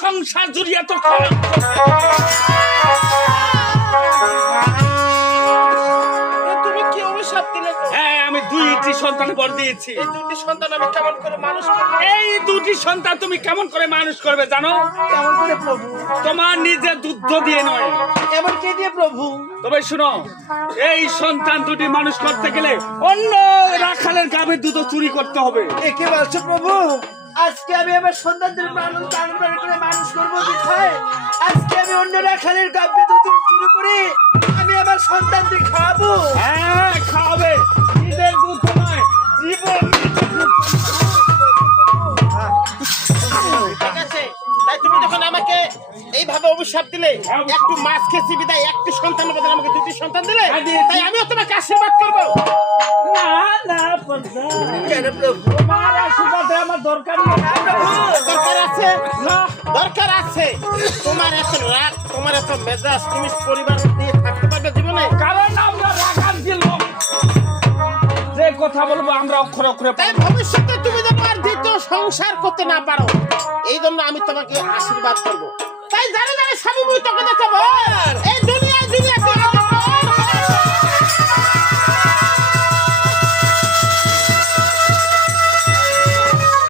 সংসার জুড়িয়ে তো তুমি কি অভিশাপ দিলে গো? হ্যাঁ, আমি দুইটি সন্তান বর দিয়েছি। এই দুটি সন্তান আমি কেমন করে মানুষ করব? এই দুটি সন্তান তুমি কেমন করে মানুষ করবে জানো? কেমন করে প্রভু? তোমার নিজের দুধ দিয়ে নয়। এমন কে দিয়ে প্রভু? তবে শুনো, এই সন্তান দুটি মানুষ করতে গেলে অন্য রাখালের গাভীর দুধ চুরি করতে হবে। এ কি বলছো প্রভু? আজকে আমি আমার সন্তানদের লালন পালন করে মানুষ করবো কোথায়? আজকে আমি অন্য রাখালের গাভী দুধ চুরি করে আমি আমার সন্তানদের খাওয়াবো। হ্যাঁ, খাওয়াবে। নিজের দুধ নয়, জীবন ঠিক আছে, তাই তুমি যখন আমাকে এইভাবে অভিশাপ দিলে, একটু মাছ খেয়েছি বিদায় একটি সন্তানের বদলে আমাকে দুটি সন্তান দিলে, তাই আমিও তোমাকে আশীর্বাদ করবো। না না পদ্মা, কেন প্রভু? তোমার আশীর্বাদে আমার দরকার নেই। দরকার আছে, না, দরকার আছে। তোমার এত রাগ, তোমার এত মেজাজ, তুমি পরিবার নিয়ে থাকতে পারবে জীবনে? কারণ আমরা রাগান্তি লোক, যে কথা বলবো আমরা অক্ষরে অক্ষরে তাই ভবিষ্যতে তুমি যেন আর দ্বিতীয় সংসার করতে না পারো, এই জন্য আমি তোমাকে আশীর্বাদ করবো। তাই জানে জানে স্বামী মুই তোকে দেখাবো এই